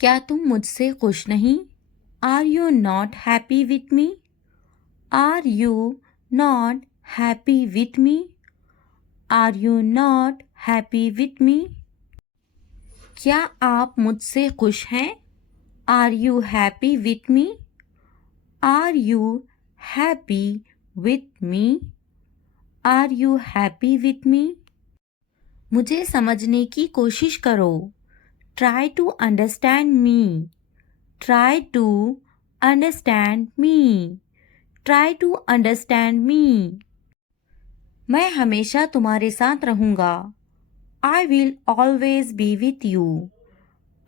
क्या तुम मुझसे खुश नहीं? Are you not happy with me? Are you not happy with me? Are you not happy with me? क्या आप मुझसे खुश हैं? Are you happy with me? Are you happy with me? Are you happy with me? मुझे समझने की कोशिश करो। Try to understand me. Try to understand me. Try to understand me. मैं हमेशा तुम्हारे साथ रहूँगा। I will always be with you.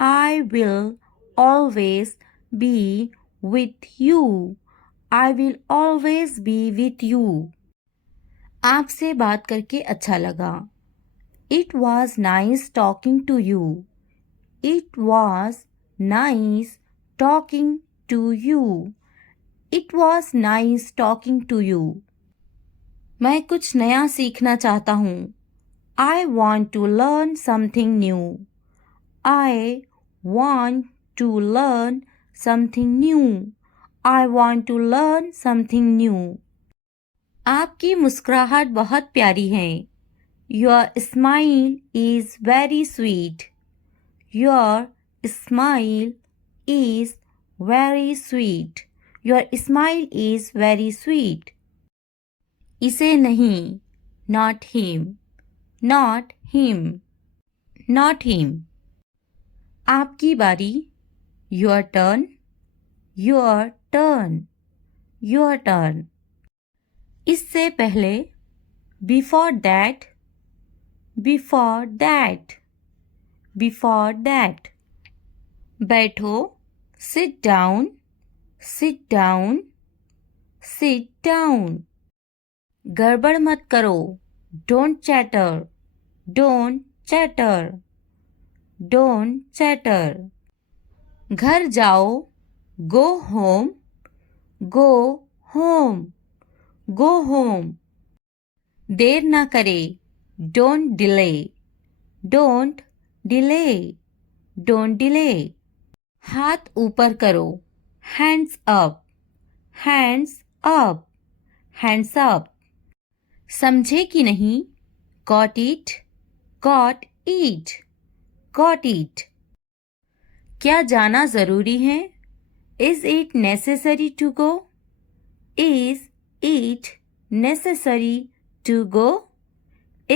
I will always be with you. I will always be with you. आपसे बात करके अच्छा लगा। It was nice talking to you. It was nice talking to you. It was nice talking to you. मैं कुछ नया सीखना चाहता हूँ। I want to learn something new. I want to learn something new. I want to learn something new. आपकी मुस्कुराहट बहुत प्यारी है। Your smile is very sweet. Your smile is very sweet. Your smile is very sweet. इसे नहीं, not him. Not him. Not him. आपकी बारी, your turn. Your turn. Your turn. इससे पहले, before that. Before that. Before that. बैठो, sit down. Sit down. Sit down. गड़बड़ मत करो, don't chatter. Don't chatter. Don't chatter. घर जाओ, go home. Go home. Go home. देर ना करे, don't delay. Don't delay. Don't delay. हाथ ऊपर करो, hands up. Hands up. Hands up. समझे कि नहीं, got it. Got it. Got it. क्या जाना ज़रूरी है? Is it necessary to go? Is it necessary to go?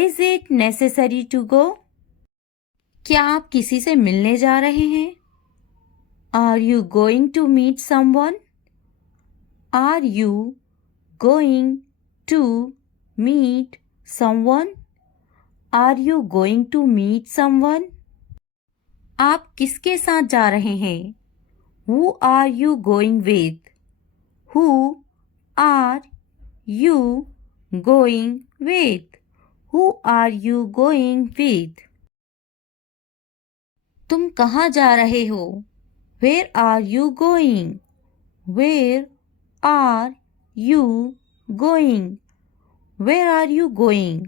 Is it necessary to go? क्या आप किसी से मिलने जा रहे हैं? Are you going to meet someone? Are you going to meet someone? Are you going to meet someone? आप किसके साथ जा रहे हैं? Who are you going with? Who are you going with? Who are you going with? तुम कहाँ जा रहे हो? Where are you going? Where are you going? Where are you going?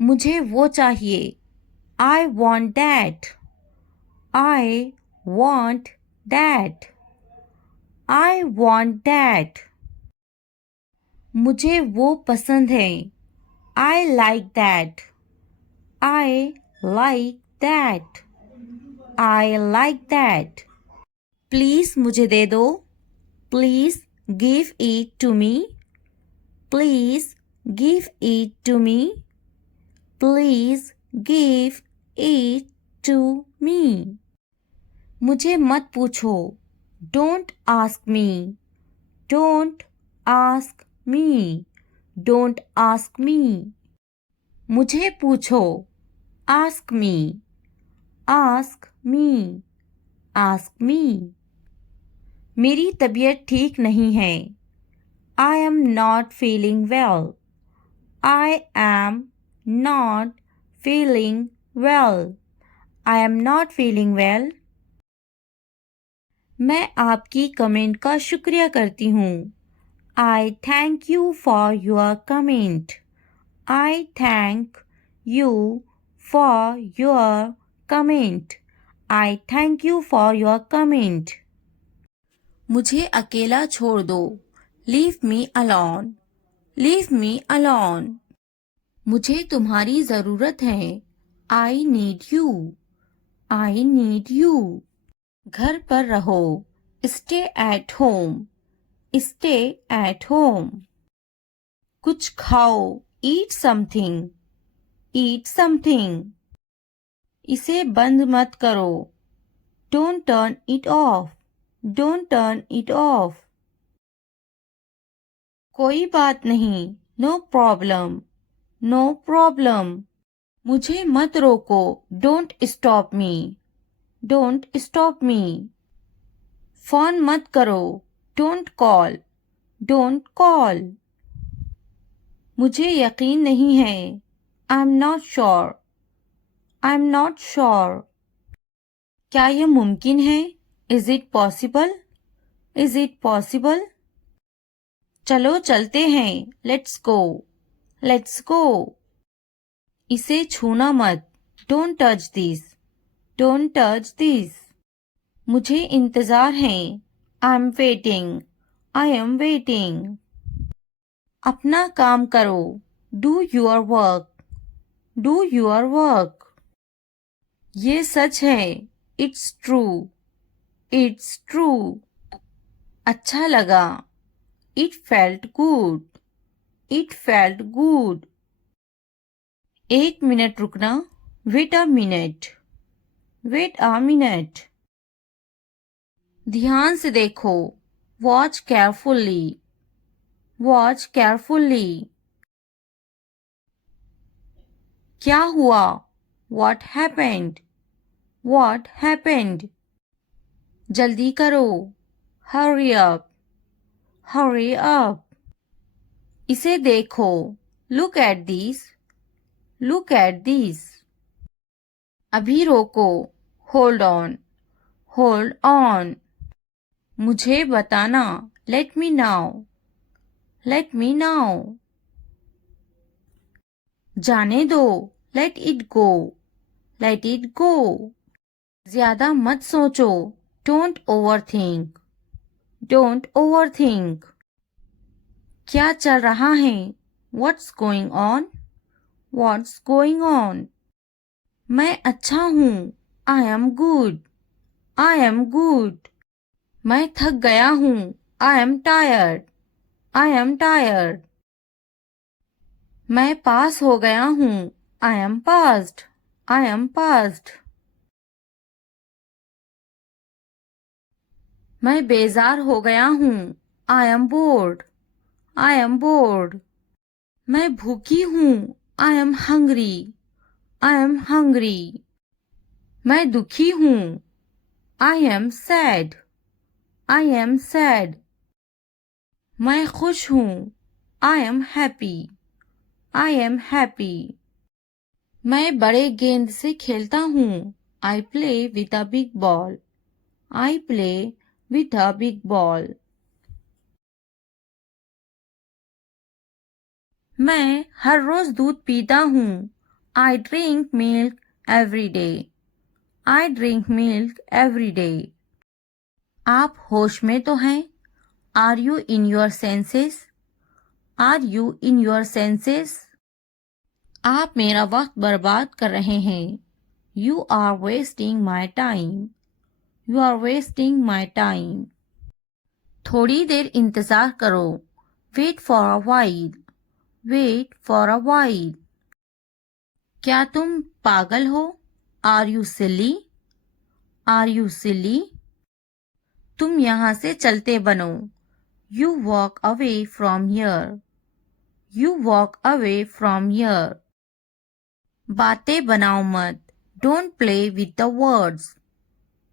मुझे वो चाहिए। I want that. I want that. I want that. मुझे वो पसंद है। I like that. I like that. I like that. Please मुझे दे दो। Please give it to me. Please give it to me. Please give it to me. मुझे मत पूछो। Don't ask me. Don't ask me. Don't ask me. मुझे पूछो। Ask me. Ask me. Ask me. मेरी तबीयत ठीक नहीं है। I am not feeling well. I am not feeling well. I am not feeling well. मैं आपकी कमेंट का शुक्रिया करती हूँ। I thank you for your comment. I thank you for your comment. I thank you for your comment. मुझे अकेला छोड़ दो. Leave me alone. Leave me alone. मुझे तुम्हारी जरूरत है. I need you. I need you. घर पर रहो. Stay at home. Stay at home. कुछ खाओ. Eat something. Eat something. इसे बंद मत करो. Don't turn it off. Don't turn it off. कोई बात नहीं. No problem. No problem. मुझे मत रोको. Don't stop me. Don't stop me. Phone मत करो. Don't call. Don't call. मुझे यकीन नहीं है. I'm not sure. I'm not sure. क्या यह मुमकिन है? Is it possible? Is it possible? चलो चलते हैं. Let's go. Let's go. इसे छूना मत. Don't touch this. Don't touch this. मुझे इंतजार है. I'm waiting. I am waiting. अपना काम करो. Do your work. Do your work. ये सच है. It's true. It's true. अच्छा लगा. It felt good. It felt good. एक मिनट रुकना. Wait a minute. Wait a minute. ध्यान से देखो. Watch carefully. Watch carefully. क्या हुआ? What happened? What happened? जल्दी करो. Hurry up. Hurry up. इसे देखो. Look at this. Look at this. अभी रोको. Hold on. Hold on. मुझे बताना. Let me know. Let me know. जाने दो. Let it go. Let it go. ज्यादा मत सोचो. Don't overthink. Don't overthink. क्या चल रहा है? What's going on? What's going on? मैं अच्छा हूँ. I am good. I am good. मैं थक गया हूँ. I am tired. I am tired. मैं पास हो गया हूँ. I am passed. I am passed. मैं बेजार हो गया हूँ. I am bored. I am bored. मैं भूखी हूँ. I am hungry. I am hungry. मैं दुखी हूँ. I am sad. I am sad. मैं खुश हूँ. I am happy. I am happy. मैं बड़े गेंद से खेलता हूँ. I play with a big ball. I play with a big ball. मैं हर रोज दूध पीता हूँ. I drink milk every day. I drink milk every day. आप होश में तो हैं? Are you in your senses? Are you in your senses? आप मेरा वक्त बर्बाद कर रहे हैं. You are wasting my time. You are wasting my time. थोड़ी देर इंतजार करो. Wait for a while. Wait for a while. क्या तुम पागल हो? Are you silly? Are you silly? तुम यहाँ से चलते बनो. You walk away from here. You walk away from here. बातें बनाओ मत. Don't play with the words.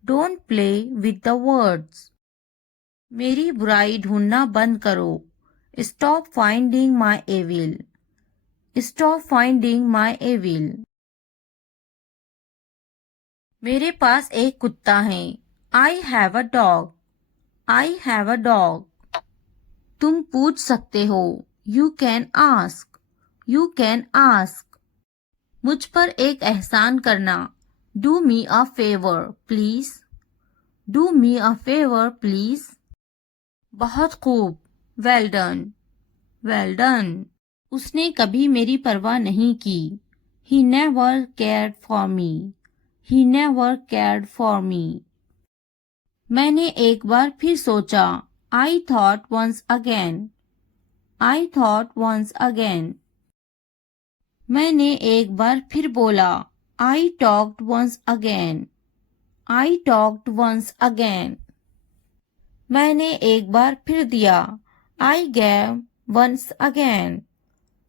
Don't play with the words. मेरी बुराई ढूंढना बंद करो. Stop finding my evil. Stop finding my evil. मेरे पास एक कुत्ता है. I have a dog. I have a dog. तुम पूछ सकते हो. You can ask. You can ask. मुझ पर एक एहसान करना. Do me a favour please, do me a favour please. बहुत खूब, वेल डन, वेल डन। उसने कभी मेरी परवाह नहीं की, he never cared for me, he never cared for me. मैंने एक बार फिर सोचा, I thought once again, I thought once again. मैंने एक बार फिर बोला, I talked once again, I talked once again. मैंने एक बार फिर दिया, I gave once again,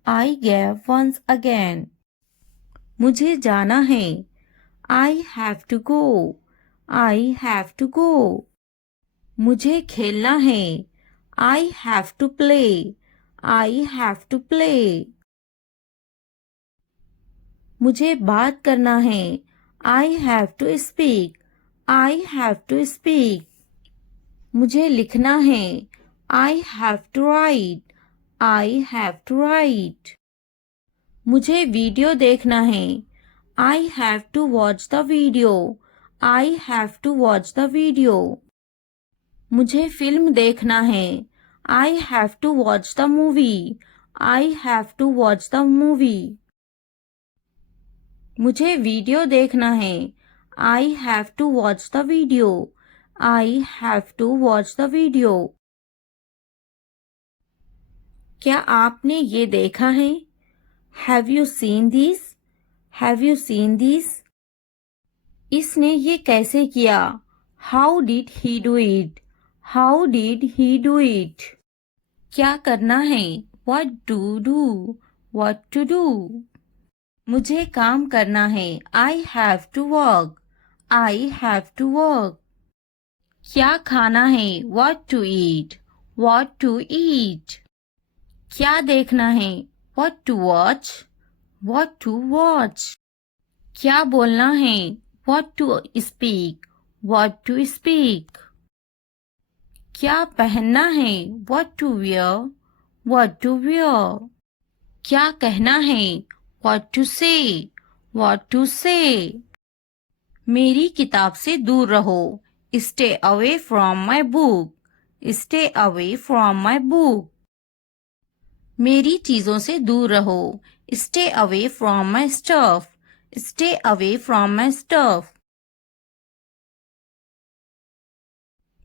I gave once again. मुझे जाना है, I have to go, I have to go. मुझे खेलना है, I have to play, I have to play. मुझे बात करना है, I have to speak, I have to speak. मुझे लिखना है, I have to write, I have to write. मुझे वीडियो देखना है, I have to watch the video, I have to watch the video. मुझे फिल्म देखना है, I have to watch the movie, I have to watch the movie. मुझे video देखना है, I have to watch the video, I have to watch the video. क्या आपने ये देखा है? Have you seen this? Have you seen this? इसने ये कैसे किया? How did he do it? How did he do it? क्या करना है? What to do? What to do? मुझे काम करना है, I have to work, I have to work. क्या खाना है? What to eat? What to eat? क्या देखना है? What to watch? What to watch? क्या बोलना है? What to speak? What to speak? क्या पहनना है? What to wear? What to wear? क्या कहना है? What to say? What to say? मेरी किताब से दूर रहो, stay away from my book, stay away from my book. मेरी चीजों से दूर रहो, stay away from my stuff, stay away from my stuff.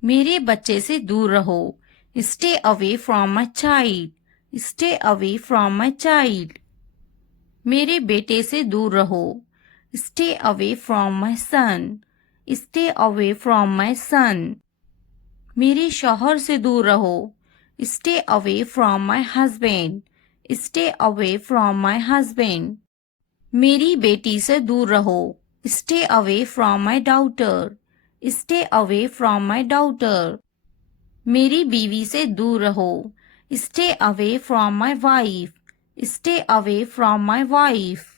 मेरे बच्चे से दूर रहो, stay away from my child, stay away from my child. मेरे बेटे से दूर रहो, stay away from my son, stay away from my son. मेरे शौहर से दूर रहो, stay away from my husband, stay away from my husband. मेरी बेटी से दूर रहो, stay away from my daughter, stay away from my daughter. मेरी बीवी से दूर रहो, stay away from my wife, stay away from my wife.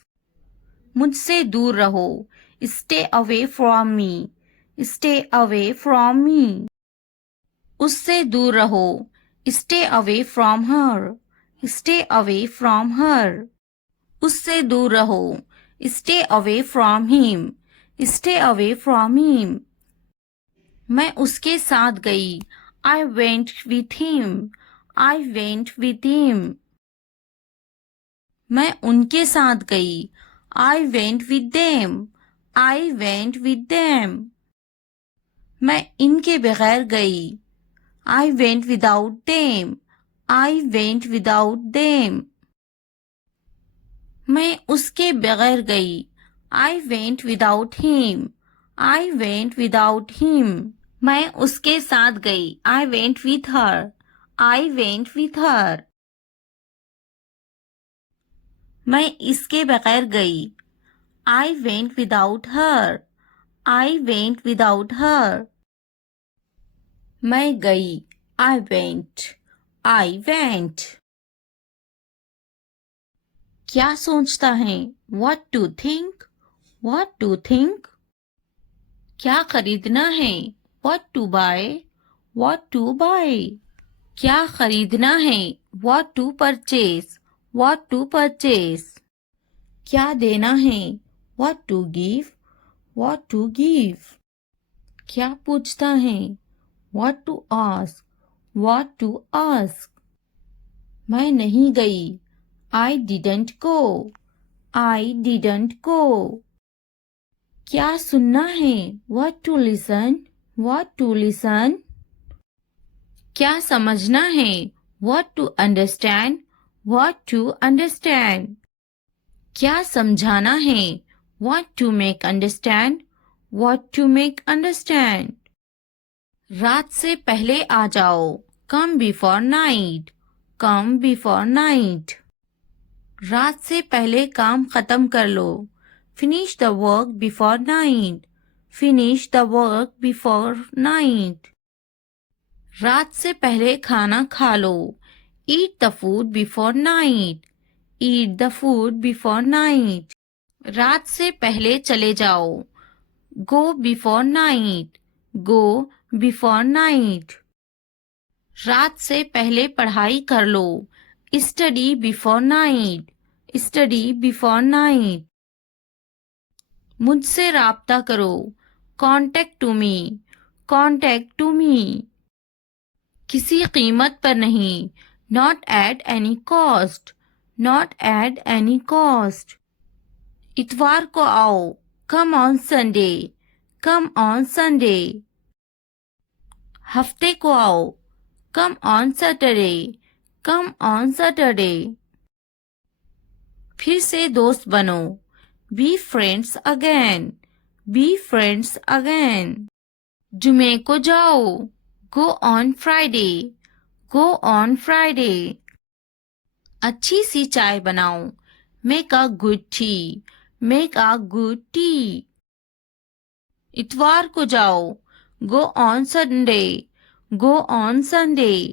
मुझसे दूर रहो, stay away from me, stay away from me. उससे दूर रहो, stay away from her, stay away from her. उससे दूर रहो, stay away from him, stay away from him. मैं उसके साथ गई, I went with him, I went with him. मैं उनके साथ गई, I went with them, I went with them. मैं इनके बगैर गई, I went without them, I went without them. मैं उसके बगैर गई, I went without him, I went without him. मैं उसके साथ गई, I went with her, I went with her. मैं इसके बगैर गई, I went without her, I went without her. मैं गई, आई वेंट, आई वेंट। क्या सोचता है? What to think? What to think? क्या खरीदना है? What to buy? What to buy? क्या खरीदना है? What to purchase? What to purchase? क्या देना है? What to give? what to give. क्या पूछता है? What to ask. What to ask. मैं नहीं गई. I didn't go. I didn't go. क्या सुनना है? What to listen. What to listen. क्या समझना है? What to understand. What to understand. क्या समझाना है? What to make understand. What to make understand. रात से पहले आ जाओ. Come before night. Come before night. रात से पहले काम खत्म कर लो. Finish the work before night. Finish the work before night. रात से पहले खाना खा लो. Eat the food before night. Eat the food before night. रात से पहले चले जाओ. Go before night. Go before night. रात से पहले पढ़ाई कर लो. Study before night. Study before night. मुझसे राब्ता करो. Contact to me. Contact to me. किसी कीमत पर नहीं. Not at any cost. Not at any cost. इतवार को आओ. Come on Sunday. Come on Sunday. हफ्ते को आओ. Come on Saturday. Come on Saturday. फिर से दोस्त बनो. Be friends again. Be friends again. जुमे को जाओ. Go on Friday. Go on Friday. अच्छी सी चाय बनाओ. Make a good tea. Make a good tea. इतवार को जाओ. Go on Sunday. Go on Sunday.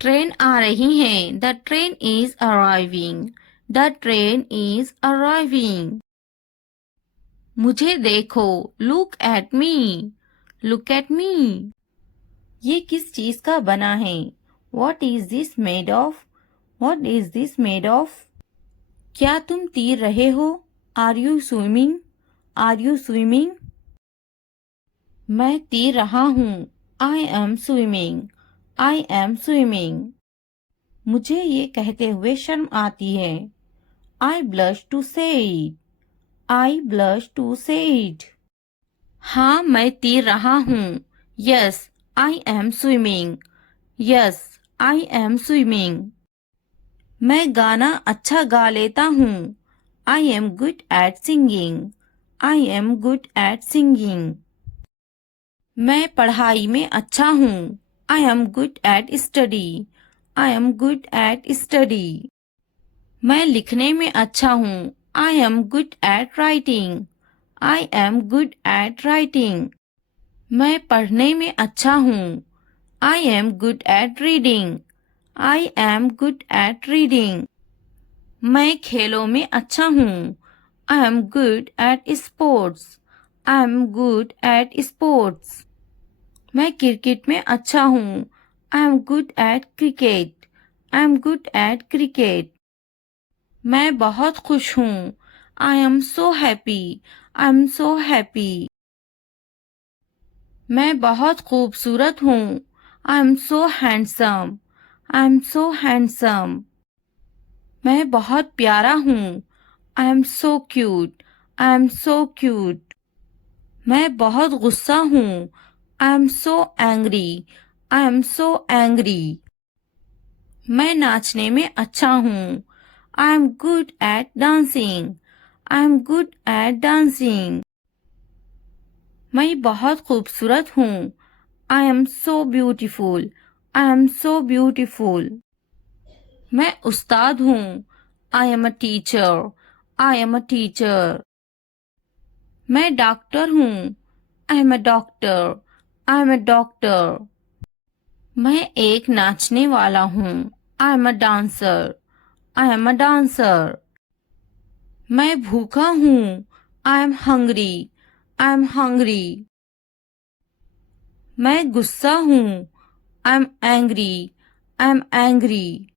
Train आ रही है. The train is arriving. The train is arriving. मुझे देखो. Look at me. Look at me. ये किस चीज का बना है? What is this made of? What is this made of? क्या तुम तैर रहे हो? Are you swimming? Are you swimming? मैं तैर रहा हूँ. I am swimming. I am swimming. मुझे ये कहते हुए शर्म आती है. I blush to say it. I blush to say it. हाँ मैं तैर रहा हूँ. Yes, I am swimming. Yes, I am swimming. मैं गाना अच्छा गा लेता हूँ. I am good at singing. I am good at singing. मैं पढ़ाई में अच्छा हूँ. I am good at study. I am good at study. मैं लिखने में अच्छा हूँ. I am good at writing. I am good at writing. मैं पढ़ने में अच्छा हूँ. I am good at reading. I am good at reading. मैं खेलों में अच्छा हूँ. I am good at sports. I am good at sports. मैं क्रिकेट में अच्छा हूँ. I am good at cricket. I am good at cricket. मैं बहुत खुश हूँ. I am so happy. I am so happy. मैं बहुत खूबसूरत हूँ. I am so handsome. I am so handsome. मैं बहुत प्यारा हूँ. I am so cute. I am so cute. मैं बहुत गुस्सा हूँ. I am so angry. I am so angry. मैं नाचने में अच्छा हूँ. I am good at dancing. I am good at dancing. मैं बहुत खूबसूरत हूँ. I am so beautiful. I am so beautiful. मैं उस्ताद हूँ. I am a teacher. I am a teacher. मैं डॉक्टर हूँ. I am a doctor. I am a doctor. मैं एक नाचने वाला हूँ. I am a dancer. I am a dancer. मैं भूखा हूँ. I am hungry. I am hungry. मैं गुस्सा हूँ. I am angry. I am angry.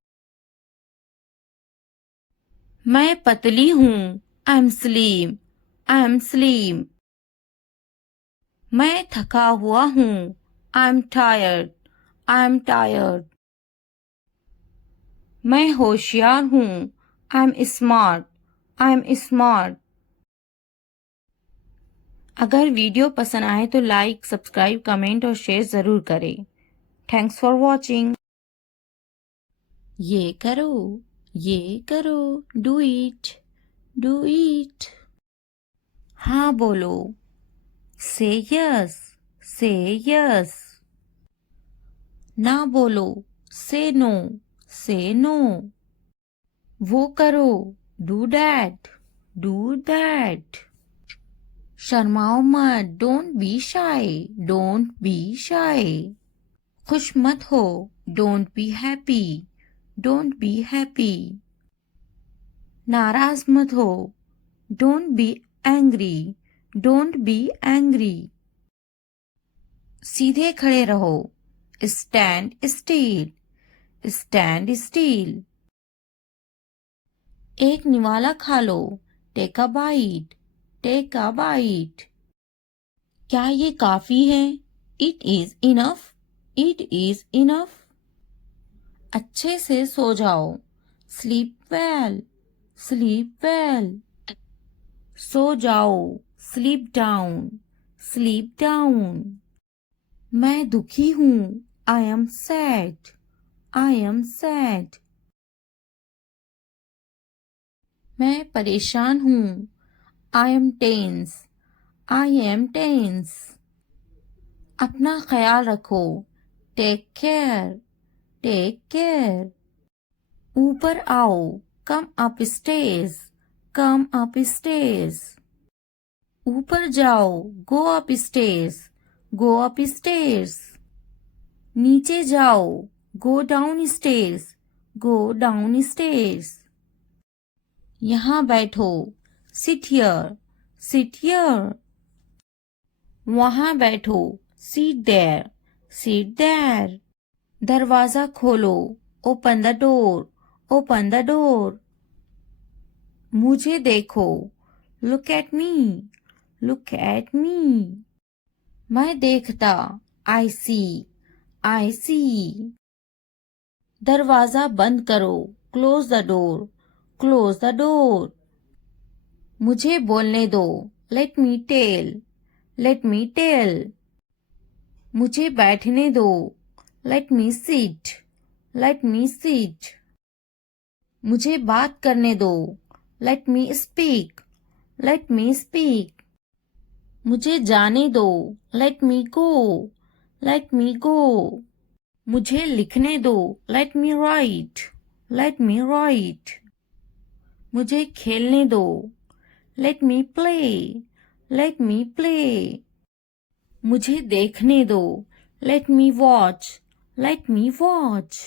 मैं पतली हूँ. I am slim. I am slim. मैं थका हुआ हूँ। I am tired. I am tired. मैं होशियार हूँ। I am smart. I am smart. अगर वीडियो पसंद आए तो लाइक, सब्सक्राइब, कमेंट और शेयर ज़रूर करें। Thanks for watching. ये करो, ये करो, डू इट, डू इट। हाँ बोलो, से यस, से यस। ना बोलो, से नो, से नो। वो करो, डू दैट, डू दैट। शर्माओ मत, don't be shy, don't be shy. खुश मत हो, don't be happy, don't be happy. नाराज मत हो, don't be angry, don't be angry. सीधे खड़े रहो, स्टैंड स्टील, स्टैंड स्टील। एक निवाला खा लो, take a bite, take a bite. क्या ये काफी है? It is enough, it is enough. अच्छे से सो जाओ, स्लीप वेल, स्लीप वेल। सो जाओ, स्लीप डाउन, स्लीप डाउन। मैं दुखी हूँ, I am sad, I am sad. मैं परेशान हूँ, I am tense, I am tense. अपना ख्याल रखो, टेक केयर, टेक केयर। ऊपर आओ, come up stage, come up stage. ऊपर जाओ, go up stage, go up stage. नीचे जाओ, go down stage, go down stage. यहाँ बैठो, सिट हियर, सिट हियर। वहाँ बैठो, सीट देयर, सीट देयर। दरवाजा खोलो, open the door, open the door. मुझे देखो, look at me, look at me. मैं देखता, आई सी, आई सी। दरवाजा बंद करो, close the door, close the door. मुझे बोलने दो, let me tell, let me tell. मुझे बैठने दो, let me sit, let me sit. मुझे बात करने दो, let me speak, let me speak. मुझे जाने दो, लेट मी गो, लेट मी गो। मुझे लिखने दो, लेट मी राइट, लेट मी राइट। मुझे खेलने दो, लेट मी प्ले, लेट मी प्ले। मुझे देखने दो, लेट मी वॉच, लेट मी वॉच।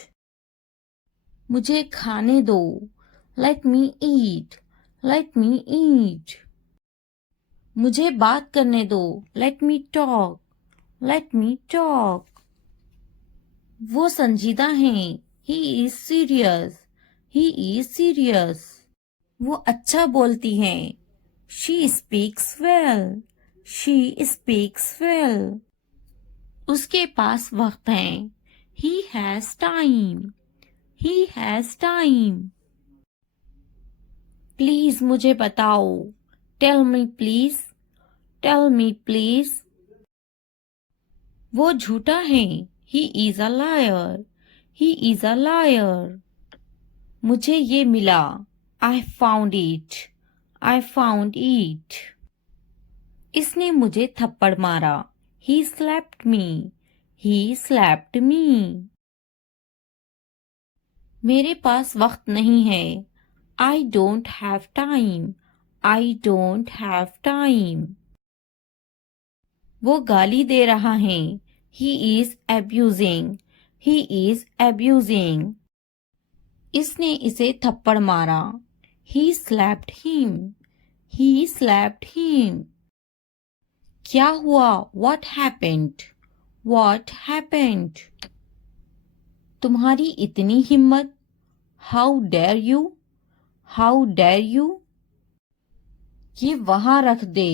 मुझे खाने दो, लेट मी ईट, लेट मी ईट। मुझे बात करने दो, let me talk, let me talk. वो संजीदा हैं, he is serious, he is serious. वो अच्छा बोलती हैं, she speaks well, she speaks well. उसके पास वक्त है, he has time, he has time. Please मुझे बताओ, tell me please, tell me please. वो झूठा है, he is a liar, he is a liar. मुझे ये मिला, I found it, I found it. इसने मुझे थप्पड़ मारा, he slapped me, he slapped मी। मेरे पास वक्त नहीं है, I don't have time, I don't have time. वो गाली दे रहा है, he is abusing, he is abusing. इसने इसे थप्पड़ मारा, he slapped him, he slapped him. क्या हुआ, व्हाट हैपेंड, व्हाट हैपेंड। तुम्हारी इतनी हिम्मत, how dare you, how dare you. ये वहां रख दे,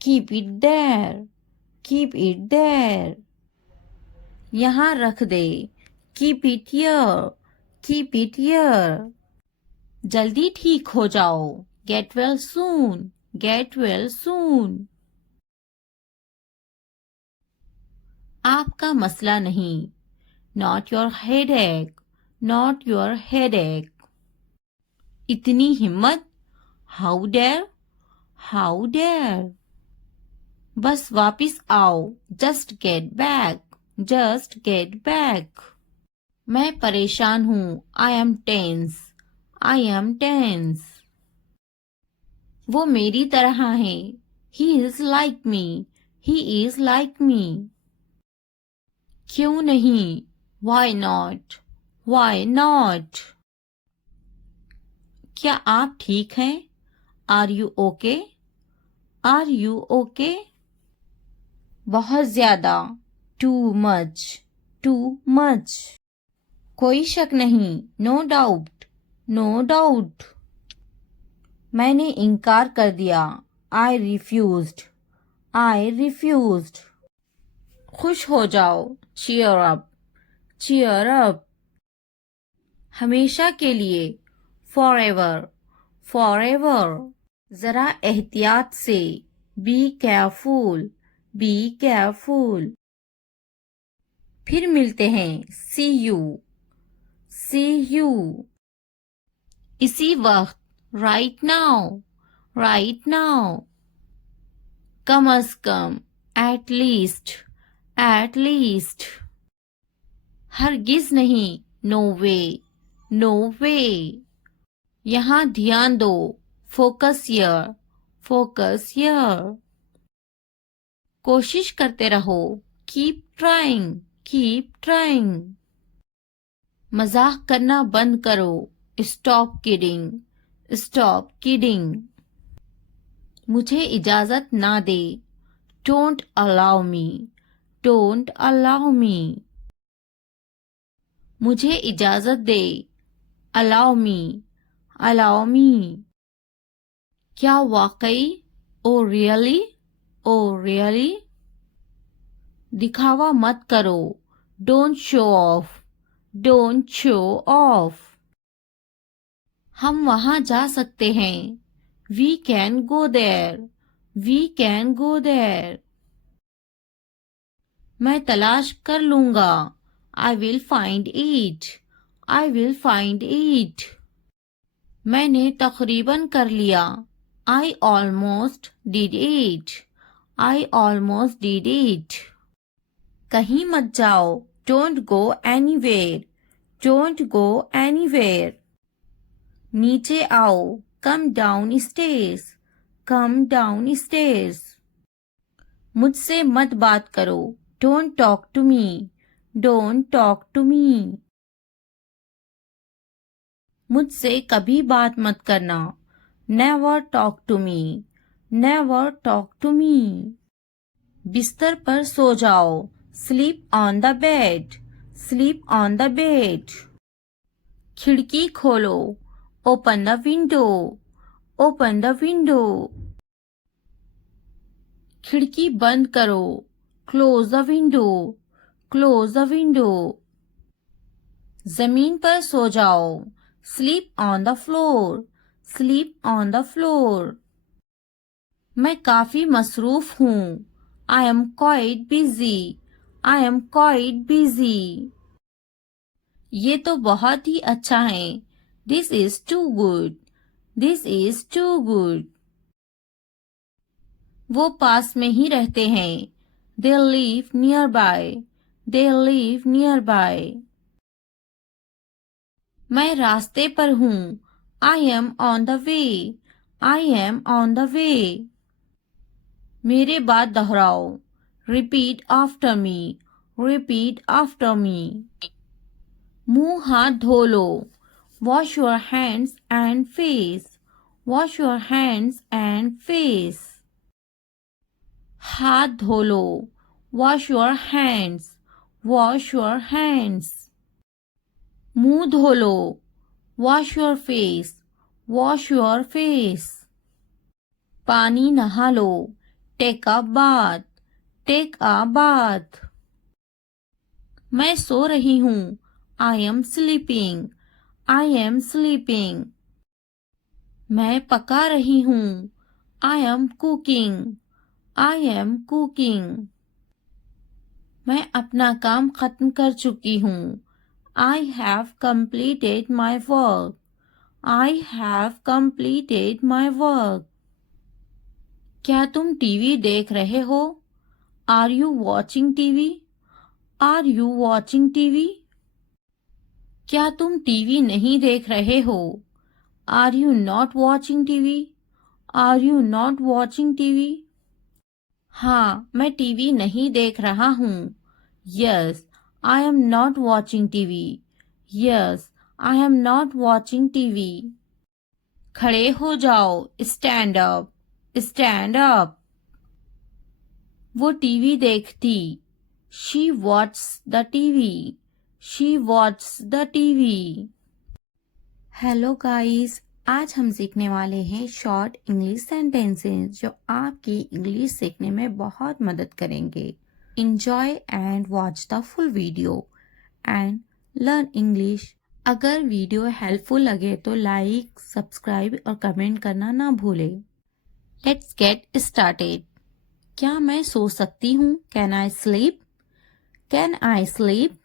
keep it there, keep it there. यहाँ रख दे, keep it here, keep it here. जल्दी ठीक हो जाओ, get well soon, get well soon. आपका मसला नहीं, not your headache, not your headache. इतनी हिम्मत, हाउ डेयर, हाउ डेयर। बस वापिस आओ, just get back, just get back. मैं परेशान हूँ, I am tense, I am tense. वो मेरी तरह है, he is like me, he is like me. क्यों नहीं, वाई नॉट, वाई नॉट। क्या आप ठीक हैं, are you okay, are you okay. बहुत ज्यादा, टू मच, टू मच। कोई शक नहीं, नो डाउट, नो डाउट। मैंने इनकार कर दिया, आई रिफ्यूज्ड, आई रिफ्यूज्ड। खुश हो जाओ, चीयर अप, चीयर अप। हमेशा के लिए, फॉर एवर, फॉर एवर। जरा एहतियात से, बी केयरफुल, बी केयरफुल। फिर मिलते हैं, सी यू, सी यू। इसी वक्त, राइट नाउ, राइट नाउ। कम अज कम, एट लीस्ट, एट लीस्ट। हरगिज नहीं, नो वे, नो वे। यहाँ ध्यान दो, फोकस हियर, फोकस हियर। कोशिश करते रहो, कीप ट्राइंग, कीप ट्राइंग। मजाक करना बंद करो, स्टॉप किडिंग, स्टॉप किडिंग। मुझे इजाजत ना दे, don't allow me, don't allow me. मुझे इजाजत दे, अलाउ मी, अलाउ मी। क्या वाकई, ओ रियली, ओ रियली। दिखावा मत करो, don't show off, don't show off. हम वहां जा सकते हैं, we can go there, we can go there. मैं तलाश कर लूंगा, I will find it, I will find it. मैंने तकरीबन कर लिया, I almost did it, I almost did it. कहीं मत जाओ, don't go anywhere, don't go anywhere. नीचे आओ, come downstairs, come downstairs. मुझसे मत बात करो, don't talk to me, don't talk to me. मुझसे कभी बात मत करना, never talk to me, never talk to me. बिस्तर पर सो जाओ, sleep on the bed, sleep on the bed. खिड़की खोलो, open the window, open the window. खिड़की बंद करो, close the window, close the window. जमीन पर सो जाओ, sleep on the floor, sleep on the floor. मैं काफी मसरूफ हूँ, I am quite busy, I am quite busy. ये तो बहुत ही अच्छा है, this is too good, this is too good. वो पास में ही रहते हैं, they live nearby, they live nearby. मैं रास्ते पर हूँ, I am on the way, I am on the way. मेरे बाद दोहराओ, repeat after me, repeat after me. मुंह हाथ धो लो, wash your hands and face, wash your hands and face. हाथ धो लो, wash your hands, wash your hands. मुंह धो लो, wash your face, wash your face. पानी नहा लो, take a bath, take a bath. मैं सो रही हूँ। I am sleeping. I am sleeping. मैं पका रही हूँ। I am cooking. I am cooking. मैं अपना काम खत्म कर चुकी हूँ। I have completed my work. I have completed my work. क्या तुम टीवी देख रहे हो? Are you watching TV? Are you watching TV? क्या तुम टीवी नहीं देख रहे हो? Are you not watching TV? Are you not watching TV? हाँ, मैं टीवी नहीं देख रहा हूँ। Yes, I am not watching TV. Yes, I am not watching TV. खड़े हो जाओ। Stand up. Stand up. वो टीवी देखती। She watched the TV. She watched the TV. Hello guys, आज हम सीखने वाले हैं शॉर्ट इंग्लिश सेंटेंसेस जो आपकी इंग्लिश सीखने में बहुत मदद करेंगे। Enjoy and watch the full video and learn English. अगर वीडियो हेल्पफुल लगे तो लाइक, सब्सक्राइब और कमेंट करना ना भूलें। Let's get started. क्या मैं सो सकती हूँ? Can I sleep? Can I sleep?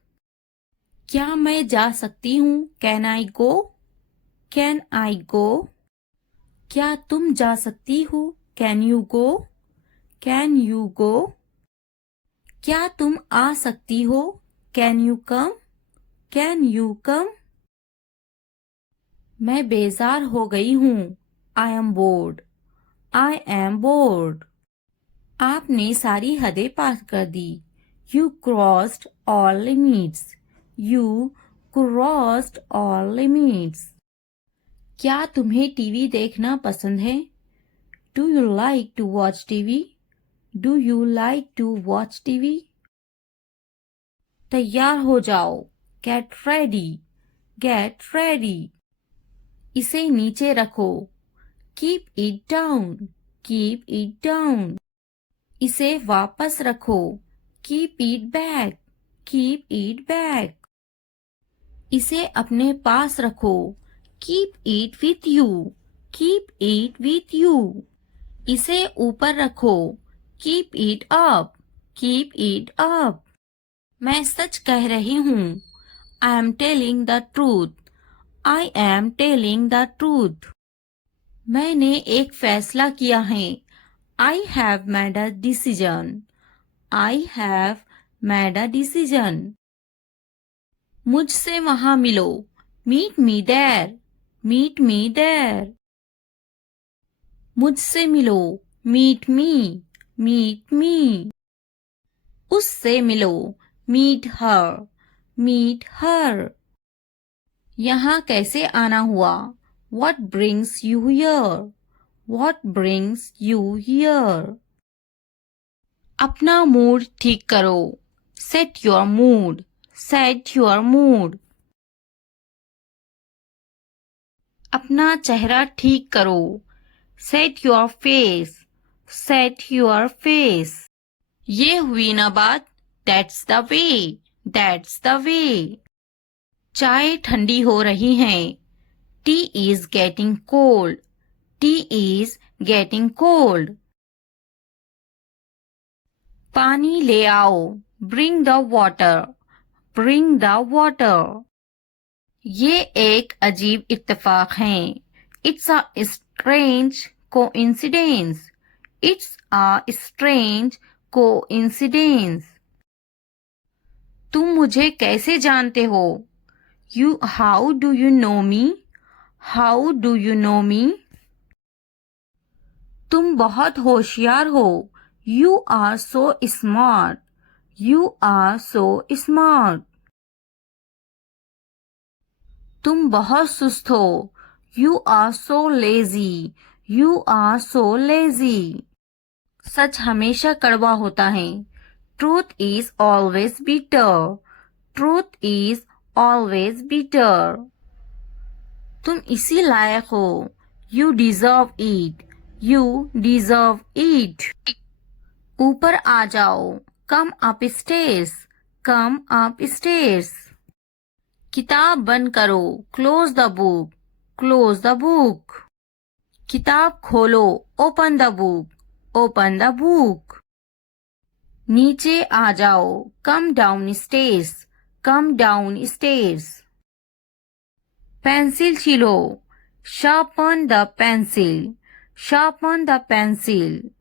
क्या मैं जा सकती हूँ? Can I go? Can I go? क्या तुम जा सकती हो? Can you go? Can you go? क्या तुम आ सकती हो? Can you come? Can you come? मैं बेजार हो गई हूँ। I am bored. I am bored. आपने सारी हदें पार कर दी। You crossed all limits. You crossed all limits. क्या तुम्हें टीवी देखना पसंद है? Do you like to watch TV? Do you like to watch TV? तैयार हो जाओ। Get ready. Get ready. इसे नीचे रखो। Keep it down. Keep it down. इसे वापस रखो। Keep it back. Keep it back. इसे अपने पास रखो। Keep it with you. Keep it with you. इसे ऊपर रखो। Keep it up. Keep it up. मैं सच कह रही हूँ। I am telling the truth. I am telling the truth. मैंने एक फैसला किया है। I have made a decision. I have made a decision. मुझसे वहां मिलो। Meet me there. Meet me there. मुझसे मिलो। Meet me. Meet me. उससे मिलो। Meet her. Meet her. यहाँ कैसे आना हुआ? What brings you here? What brings you here? अपना मूड ठीक करो। Set your mood. Set your mood. अपना चेहरा ठीक करो। Set your face. Set your face. ये हुई ना बात। That's the way. That's the way. चाय ठंडी हो रही है। Tea is getting cold. Tea is getting cold. पानी ले आओ। Bring the water. Bring the water. ये एक अजीब इत्तेफाक है। It's a strange coincidence. It's a strange coincidence. तुम मुझे कैसे जानते हो? How do you know me? How do you know me? तुम बहुत होशियार हो। You are so smart. You are so smart. तुम बहुत सुस्त हो। You are so lazy. You are so lazy. सच हमेशा कड़वा होता है। Truth is always bitter. Truth is always bitter. तुम इसी लायक हो। You deserve it. You deserve it. ऊपर आ जाओ, come upstairs, come upstairs. किताब बंद करो, close the book, close the book. किताब खोलो, open the book, open the book. नीचे आ जाओ, come downstairs, come downstairs. Pencil छीलो, sharpen the pencil, sharpen the pencil.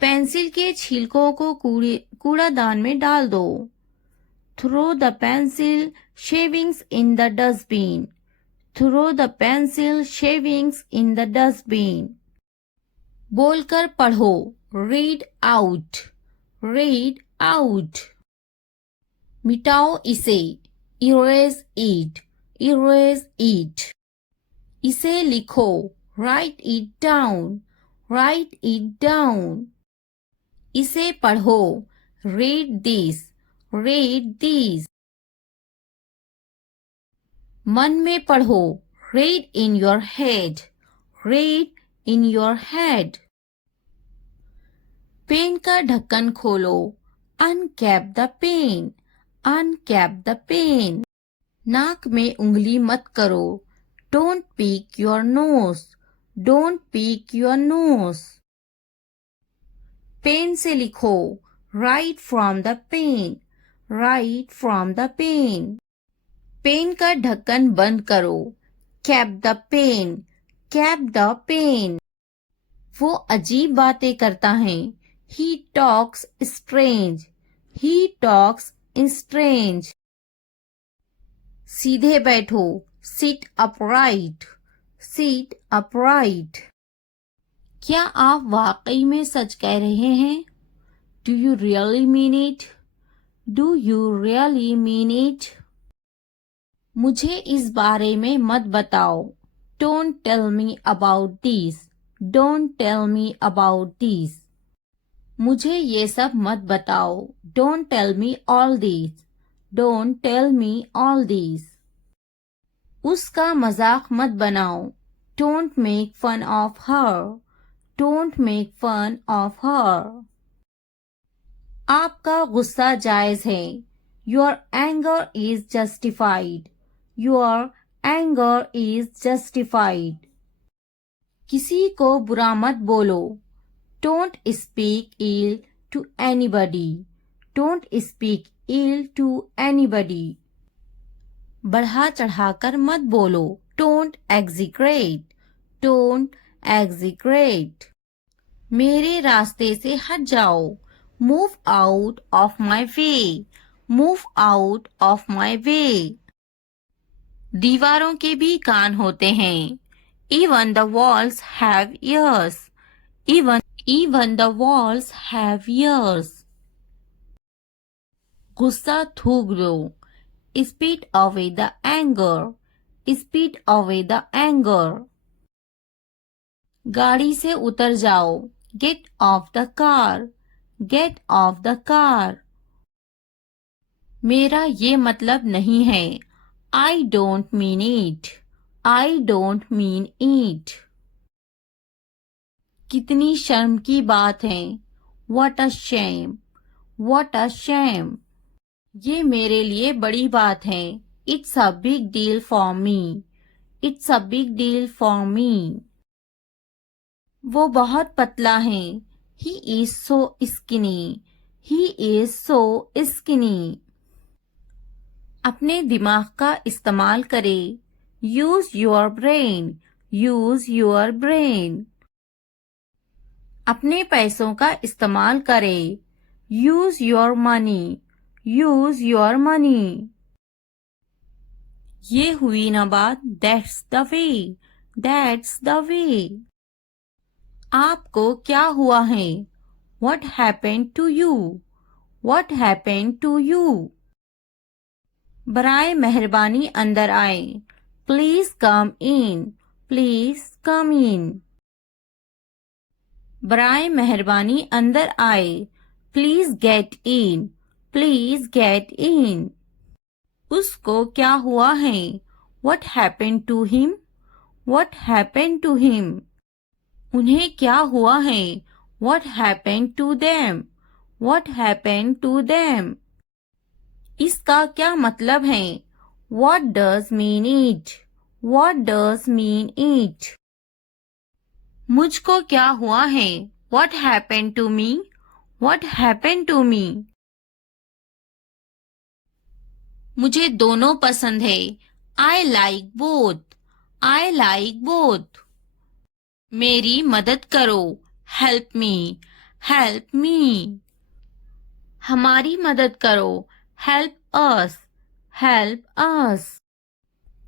Pencil के छिलकों को कूड़ादान में डाल दो। Throw the pencil shavings in the dustbin, throw the pencil shavings in the dustbin. बोलकर पढ़ो, रीड आउट, रीड आउट। मिटाओ इसे, इरेज इट, इरेज इट। इसे लिखो, write it down, write it down. इसे पढ़ो, रीड दिस, रीड दिस। मन में पढ़ो, read in your head, read in your head. Pen का ढक्कन खोलो, uncap the pen, uncap the pen. नाक में उंगली मत करो, don't pick your nose, don't pick your nose. Pen से लिखो, write from the pen, write from the pen. Pen का ढक्कन बंद करो, cap the pen, cap the pen. वो अजीब बातें करता है, he talks strange, he talks strange. सीधे बैठो, सिट अपराइट, सिट अपराइट। क्या आप वाकई में सच कह रहे हैं? Do you really mean it, do you really mean it. मुझे इस बारे में मत बताओ, don't tell me about this, don't tell me about this. मुझे ये सब मत बताओ, don't tell me all this, don't tell me all this. उसका मजाक मत बनाओ, don't make fun of her, don't make fun of her. आपका गुस्सा जायज है, your anger is justified, your anger is justified. किसी को बुरा मत बोलो, don't speak ill to anybody, don't speak ill to anybody. बढ़ा चढ़ाकर मत बोलो, डोंट एग्जीक्रेट, डोंट एग्जीक्रेट। मेरे रास्ते से हट जाओ, move out of my way, move out of my way. दीवारों के भी कान होते हैं, even the walls have ears, even the walls have ears. गुस्सा थूक दो, spit away the anger, spit away the anger. गाड़ी से उतर जाओ, get off the car, get off the car. मेरा ये मतलब नहीं है, I don't mean it, I don't mean it. कितनी शर्म की बात है, what a shame, what a shame. ये मेरे लिए बड़ी बात है, it's a big deal for me, it's a big deal for me. वो बहुत पतला है, he is so skinny, he is so skinny. अपने दिमाग का इस्तेमाल करें, use your brain, use your brain. अपने पैसों का इस्तेमाल करें, use your money, use your money. ये हुई ना बात, that's the way, that's the way. आपको क्या हुआ है, what happened to you, what happened to you. बराए मेहरबानी अंदर आए, please come in, please come इन। बराए मेहरबानी अंदर आए, please get in, please get in. उसको क्या हुआ है, what happened to him, what happened to him. उन्हें क्या हुआ है, What happened to them? What happened to them? इसका क्या मतलब है? What does mean it? What does mean it? मुझको क्या हुआ है? What happened to me? What happened to me? मुझे दोनों पसंद है. I like both. I like both. मेरी मदद करो. Help me. Help me. हमारी मदद करो. Help us. Help us.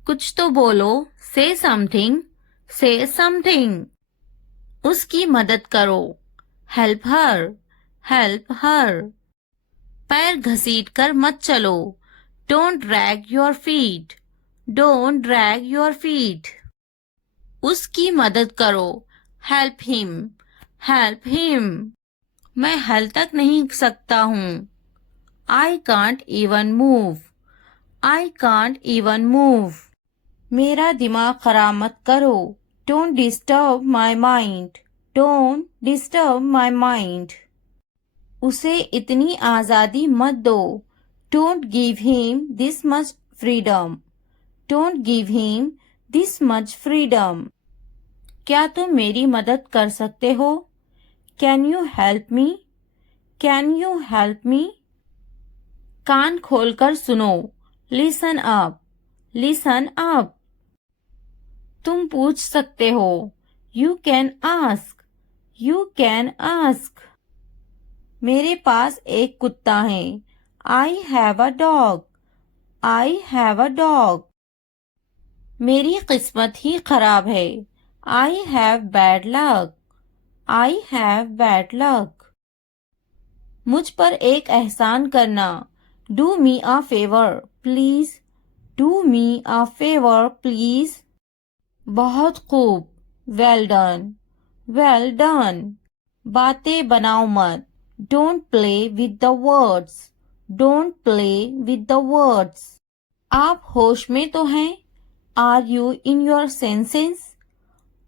कुछ तो बोलो. Say something. Say something. उसकी मदद करो. Help her. Help her. पैर घसीट कर मत चलो. Don't drag your feet. Don't drag your feet. उसकी मदद करो. Help him. Help him. मैं हल तक नहीं सकता हूँ. I can't even move. I can't even move. मेरा दिमाग खराब मत करो. Don't disturb my mind. Don't disturb my mind. उसे इतनी आज़ादी मत दो. Don't give him this much freedom. Don't give him this much freedom. क्या तुम मेरी मदद कर सकते हो? Can you help me? Can you help me? कान खोलकर सुनो. Listen up. Listen up. तुम पूछ सकते हो. You can ask. You can ask. मेरे पास एक कुत्ता है. I have a dog. I have a dog. मेरी किस्मत ही खराब है. I have bad luck. I have bad luck. मुझ पर एक एहसान करना. Do me a favor, please. Do me a favor, please. बहुत खूब. Well done. Well done. बातें बनाओ मत. Don't play with the words. Don't play with the words. आप होश में तो हैं? Are you in your senses?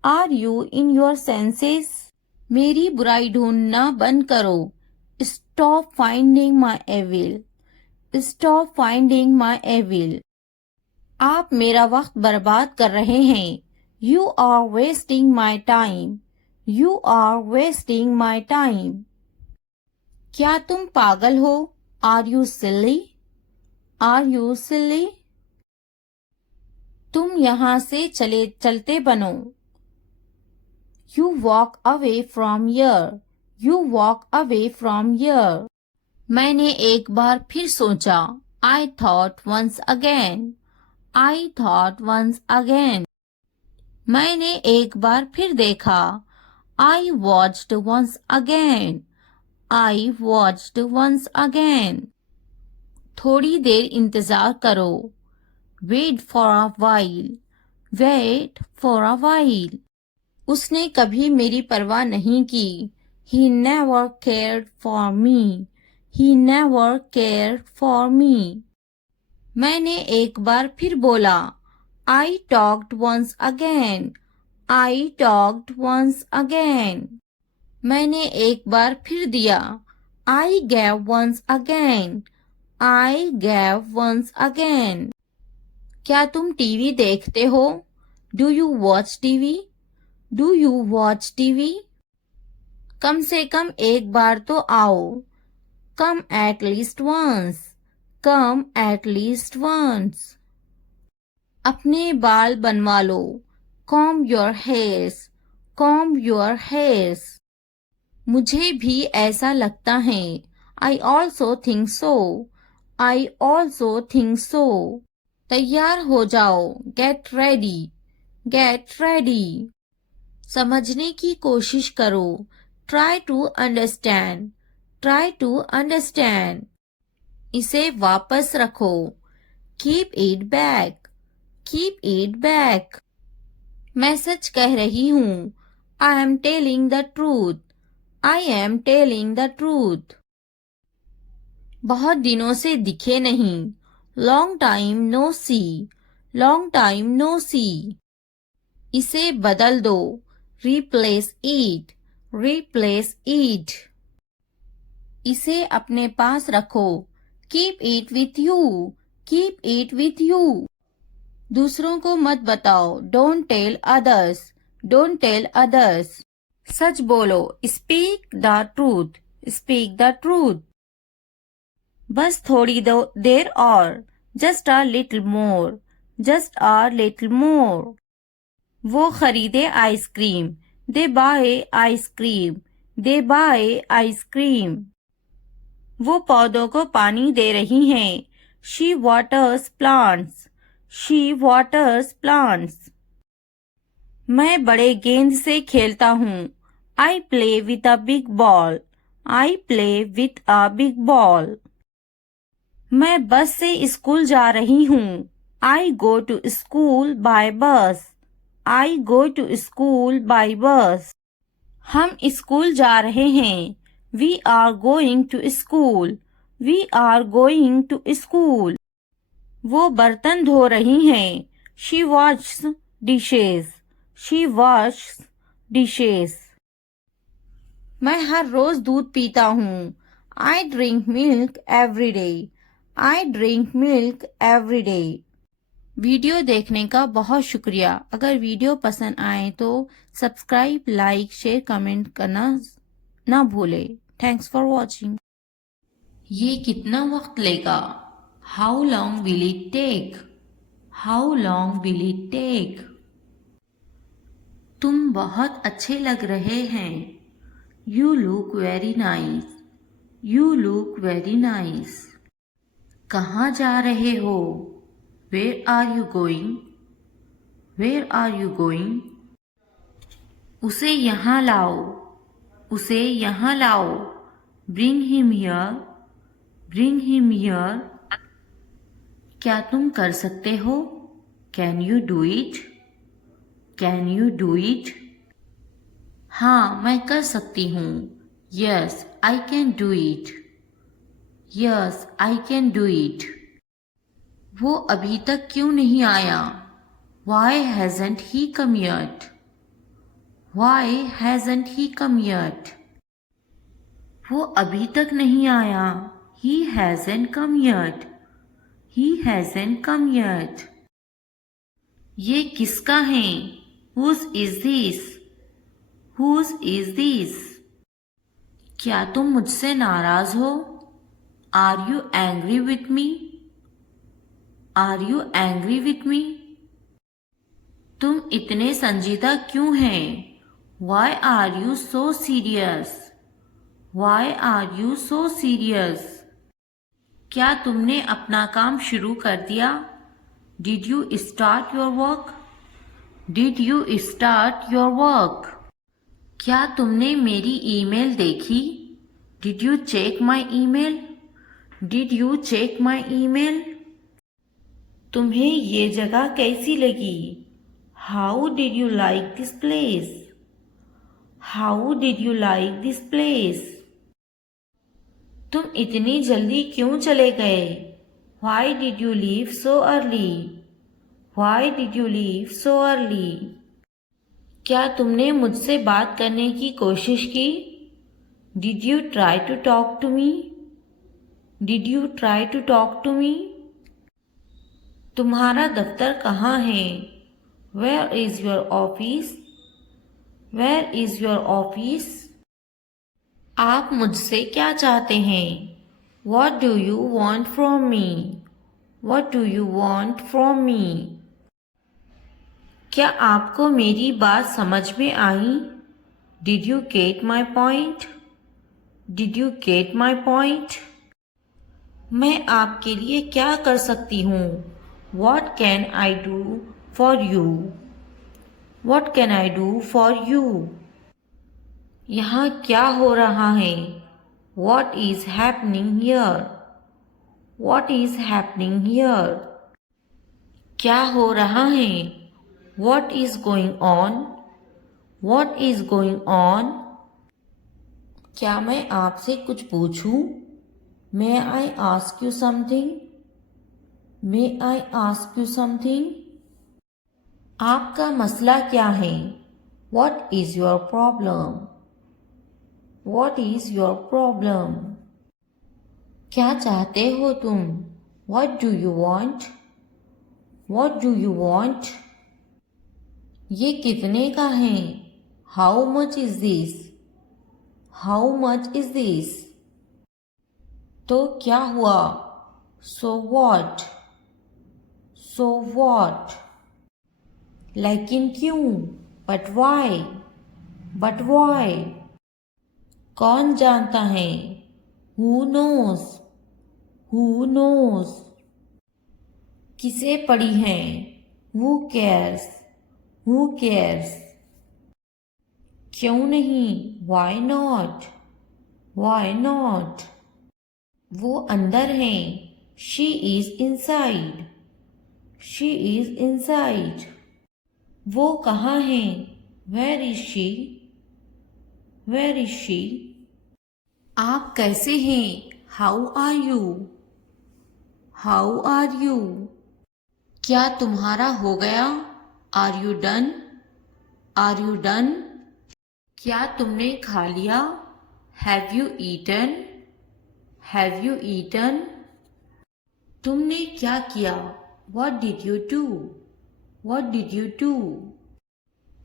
Are you in your senses? मेरी बुराई ढूंढना बंद करो. Stop finding my evil. Stop finding my evil. आप मेरा वक्त बर्बाद कर रहे हैं. You are wasting my time. You are wasting my time. क्या तुम पागल हो? Are you silly? Are you silly? तुम यहाँ से चलते बनो. You walk away from here. You walk away from here. मैंने एक बार फिर सोचा. I thought once again. I thought once again. मैंने एक बार फिर देखा. I watched once again. I watched once again. थोड़ी देर इंतजार करो. Wait for a while. Wait for a while. उसने कभी मेरी परवाह नहीं की. He never cared for me. He never cared for me. मैंने एक बार फिर बोला. I talked once again. I talked once again. मैंने एक बार फिर दिया. I gave once again. I gave once again. क्या तुम टीवी देखते हो? Do you watch TV? Do you watch TV? कम से कम एक बार तो आओ. Come at least once. Come at least once. अपने बाल बनवा लो. Comb your hairs. Comb your hairs. मुझे भी ऐसा लगता है. I also think so. I also think so. तैयार हो जाओ. Get ready. Get ready. समझने की कोशिश करो. Try to understand. Try to understand. इसे वापस रखो. Keep it back. Keep it back. मैं सच कह रही हूँ. I am telling the truth. I am telling the truth. बहुत दिनों से दिखे नहीं. Long time no see. Long time no see. इसे बदल दो. Replace it. Replace it. इसे अपने पास रखो. Keep it with you. Keep it with you. दूसरों को मत बताओ. Don't tell others. Don't tell others. सच बोलो. Speak the truth. Speak the truth. बस थोड़ी देर और. Just a little more. Just a little more. वो खरीदे ice cream. They buy ice cream. They buy ice cream. वो पौधों को पानी दे रही हैं. She waters plants. She waters plants. मैं बड़े गेंद से खेलता हूँ. I play with a big ball. I play with a big ball. मैं बस से स्कूल जा रही हूँ. I go to school by bus. I go to school by bus. हम स्कूल जा रहे हैं. We are going to school. We are going to school. वो बर्तन धो रही हैं. She washes dishes. She washes dishes. मैं हर रोज दूध पीता हूँ. I drink milk every day. I drink milk every day. Video देखने का बहुत शुक्रिया. अगर वीडियो पसंद आए तो सब्सक्राइब, लाइक, शेयर, कमेंट करना ना भूले. Thanks for watching. ये कितना वक्त लेगा? How long will it take? How long will it take? तुम बहुत अच्छे लग रहे हैं. You look very nice. You look very nice. कहाँ जा रहे हो? Where are you going? Where are you going? उसे यहाँ लाओ. उसे यहाँ लाओ. Bring him here. Bring him here. क्या तुम कर सकते हो? Can you do it? Can you do it? हाँ, मैं कर सकती हूँ. Yes, I can do it. Yes, I can do it. वो अभी तक क्यों नहीं आया? Why hasn't he come yet? Why hasn't he come yet? वो अभी तक नहीं आया. He hasn't come yet. He hasn't come yet. ये किसका है? Whose is this? Whose is this? क्या तुम मुझसे नाराज हो? Are you angry with me? Are you angry with me? तुम इतने संजीदा क्यों हैं? Why are you so serious? Why are you so serious? क्या तुमने अपना काम शुरू कर दिया? Did you start your work? Did you start your work? क्या तुमने मेरी ईमेल देखी? Did you check my email? Did you check my email? तुम्हें ये जगह कैसी लगी? How did you like this place? How did you like this place? तुम इतनी जल्दी क्यों चले गए? Why did you leave so early? Why did you leave so early? क्या तुमने मुझसे बात करने की कोशिश की? Did you try to talk to me? Did you try to talk to me? तुम्हारा दफ्तर कहाँ है? Where is your office? Where is your office? आप मुझसे क्या चाहते हैं? What do you want from me? What do you want from me? क्या आपको मेरी बात समझ में आई? Did you get my point? Did you get my point? मैं आपके लिए क्या कर सकती हूँ? What can I do for you? What can I do for you? यहाँ क्या हो रहा है? What is happening here? What is happening here? क्या हो रहा है? What is going on? What is going on? क्या मैं आपसे कुछ पूछूं? May I ask you something? May I ask you something? आपका मसला क्या है? What is your problem? What is your problem? क्या चाहते हो तुम? What do you want? What do you want? ये कितने का है? How much is this? How much is this? तो क्या हुआ? So what? So what? लेकिन क्यों? But why? But why? कौन जानता है? Who knows? Who knows? किसे पड़ी है? Who cares? Who cares? क्यों नहीं? Why not? Why not? वो अंदर है. She is inside. She is inside. वो कहाँ है? Where is she? Where is she? आप कैसे हैं? How are you? How are you? क्या तुम्हारा हो गया? Are you done? Are you done? क्या तुमने खा लिया? Have you eaten? Have you eaten? तुमने क्या किया? What did you do? What did you do?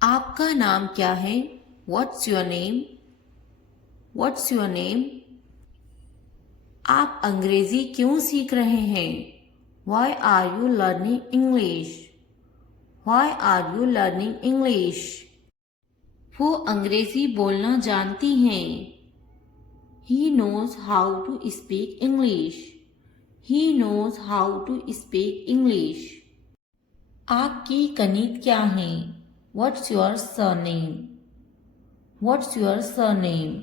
आपका नाम क्या है? What's your name? What's your name? आप अंग्रेजी क्यों सीख रहे हैं? Why are you learning English? Why are you learning English? वो अंग्रेजी बोलना जानती हैं. He knows how to speak English. He knows how to speak English. आपकी कनीत क्या है? What's your surname? What's your surname?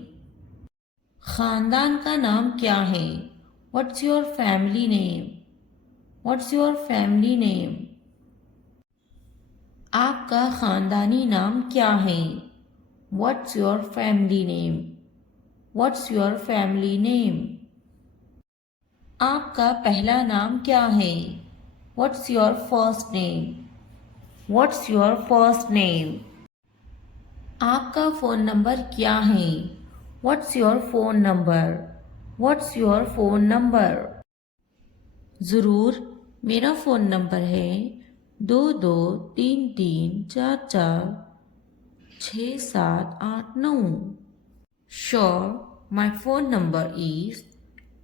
खानदान का नाम क्या है? What's your family name? What's your family name? आपका खानदानी नाम क्या है? What's your family name? What's your family name? आपका पहला नाम क्या है? What's your first name? What's your first name? आपका फ़ोन नंबर क्या है? What's your phone number? What's your phone number? ज़रूर, मेरा फ़ोन नंबर है 2233446789. Sure, my phone number is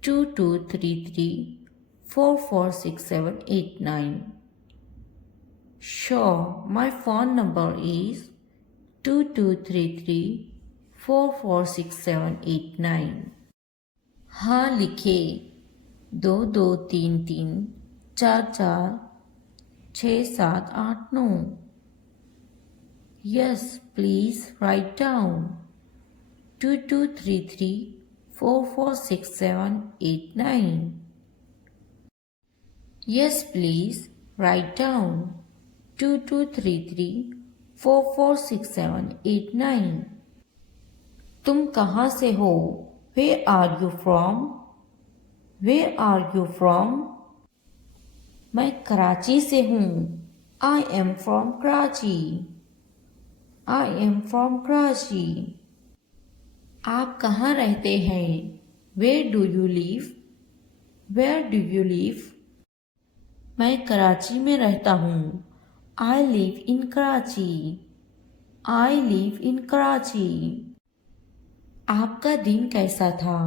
2233446789. Sure, my phone number is 2233446789. हाँ लिखे 2233446789. Yes, please write down 2233446789. Yes, please write down 2233446789. तुम कहाँ से हो? Where are you from? Where are you from? मैं कराची से हूँ. I am from Karachi. I am from Karachi. आप कहाँ रहते हैं? Where do you live? Where do you live? मैं कराची में रहता हूँ. I live in Karachi. I live in Karachi. आपका दिन कैसा था?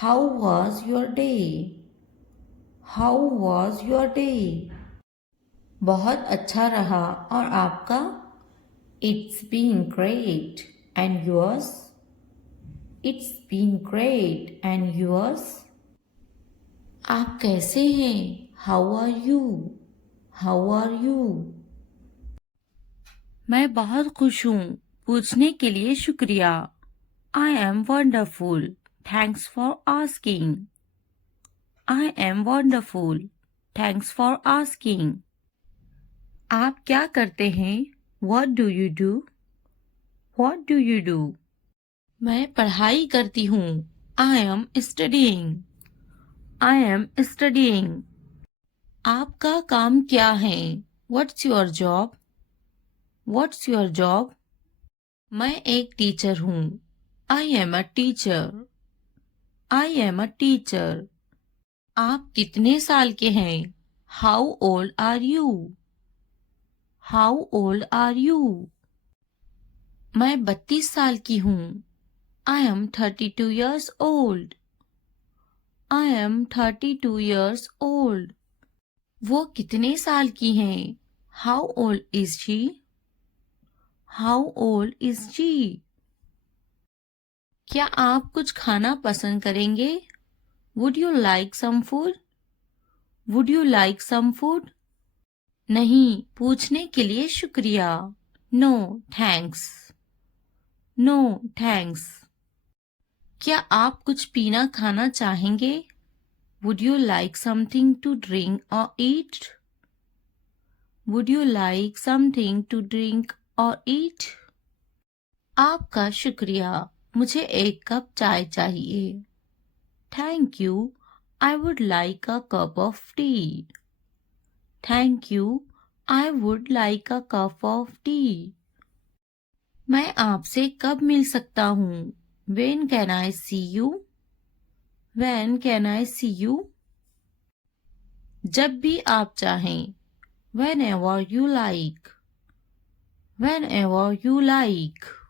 How was your day? How was your day? बहुत अच्छा रहा. और आपका? It's been great. And yours? It's been great. And yours? आप कैसे हैं? How are you? How are you? मैं बहुत खुश हूँ. पूछने के लिए शुक्रिया. I am wonderful. Thanks for asking. I am wonderful. Thanks for asking. आप क्या करते हैं? What do you do? What do you do? मैं पढ़ाई करती हूँ. I am studying. I am studying. आपका काम क्या है? What's your job? What's your job? मैं एक टीचर हूँ. I am a teacher. I am a teacher. आप कितने साल के हैं? How old are you? How old are you? मैं 32 साल की हूँ. I am 32 years old. I am 32 years old. वो कितने साल की हैं? How old is she? How old is she? क्या आप कुछ खाना पसंद करेंगे? Would you like some food? Would you like some food? नहीं, पूछने के लिए शुक्रिया. No, thanks. No, thanks. क्या आप कुछ पीना खाना चाहेंगे? Would you like something to drink or eat? Would you like something to drink or eat? आपका शुक्रिया. मुझे एक कप चाय चाहिए. Thank you. I would like a cup of tea. Thank you. I would like a cup of tea. मैं आपसे कब मिल सकता हूँ? When can I see you? When can I see you? जब भी आप चाहें. Whenever you like. Whenever you like.